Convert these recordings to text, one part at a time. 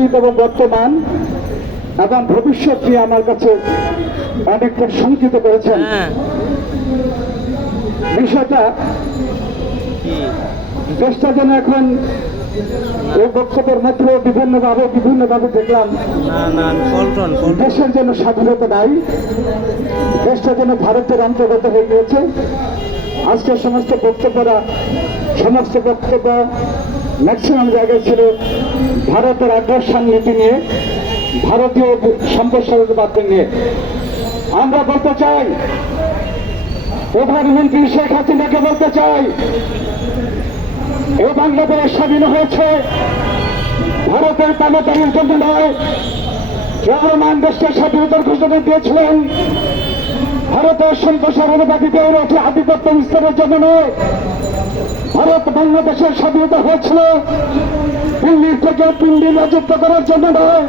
অতীত এবং বর্তমান এবং ভবিষ্যৎ নিয়ে আমার কাছে অনেকটা শঙ্কিত করেছেন। হ্যাঁ। বিষয়টা দেশটা যেন এখন এই বক্তব্যের মধ্যে বিভিন্নভাবে বিভিন্নভাবে দেখলাম না না পল্টন পল্টন। দেশের যেন স্বাধীনতা নাই দেশটা যেন ভারতের অন্তর্গত হয়ে গিয়েছে। আজকের সমস্ত বক্তব্যরা, সমস্ত বক্তব্য ম্যাক্সিমাম জায়গায় ছিল ভারতের আগ্রাসন নীতি নিয়ে, ভারতীয় সম্প্রসারণবাদ নিয়ে। আমরা বলতে চাই, প্রধানমন্ত্রী শেখ হাসিনাকে বলতে চাই, এই বাংলাদেশ স্বাধীন হয়েছে, ভারতের তামাতারির জন্য নয়। রহমান দেশকে স্বাধীনতার ঘোষণা দিয়েছিলেন ভারতের সম্প্রসারণবাদীদের অতি আধিপত্য বিস্তারের জন্য নয়। ভারত বাংলাদেশের স্বাধীনতা হয়েছিল, দিল্লির থেকে পিন্ডি রাজত্ব করার জন্য নয়।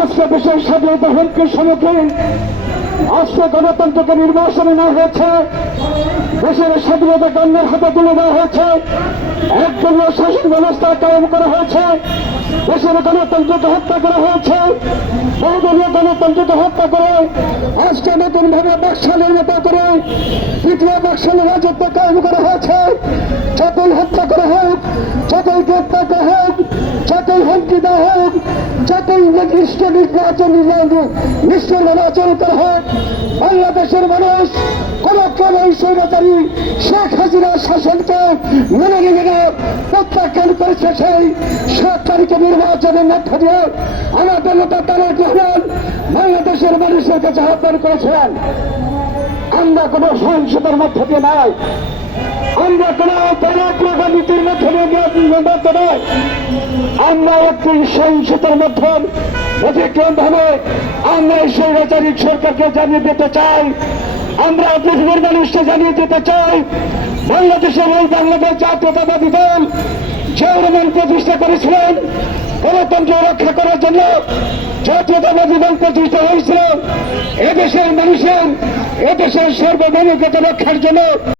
আজকে দেশের স্বাধীনতা হুমকির সম্মুখীন, আজকে গণতন্ত্রকে নির্বাসনে না হয়েছে। দেশের স্বাধীনতা কান্নার হাতে তুলে দেওয়া হয়েছে। একদলীয় শাসন ব্যবস্থা কায়েম করা হয়েছে। দেশের গণতন্ত্রকে হত্যা করা হয়েছে। বহুদলীয় গণতন্ত্রকে হত্যা করে আজকে নতুন ভাবে বাকশালের নেতা করে তৃতীয় বাকশালের রাজত্ব কায়েম করা হয়েছে। সকল হত্যা করা হয়। গ্রেপ্তার করা হোক, যতই হুমকি দেওয়া হোক, যতই নির্দিষ্ট নির্বাচন নিষ্ঠুর নির্বাচন করা হোক, বাংলাদেশের মানুষ কোন ক্রমেই স্বৈরাচারী শেখ হাসিনার শাসনকে মেনে নিবে না, প্রত্যাখ্যান করেছে সেই সাত তারিখে নির্বাচনের মধ্য দিয়ে আমাদের নেতা তারেক রহমান বাংলাদেশের মানুষের কাছে আহ্বান করেছিলেন। আমরা কোন সহিংসতার মধ্য দিয়ে নাই। আমরা কোন দিয়ে নির্বাচিত নয় আমরা একটি সহিংসতার মধ্যে ব্যতিক্রম ভাবে আমরা এই স্বৈরাচারিক সরকারকে জানিয়ে দিতে চাই। আমরা পৃথিবীর মানুষকে জানিয়ে দিতে চাই। বাংলাদেশের এই বাংলাদেশ জাতীয়তাবাদী দল চেয়ারম্যান প্রতিষ্ঠা করেছিলেন, গণতন্ত্র রক্ষা করার জন্য জাতীয়তাবাদী দল প্রতিষ্ঠা হয়েছিল। এদেশের মানুষের, এদেশের সর্বমানবতা রক্ষার জন্য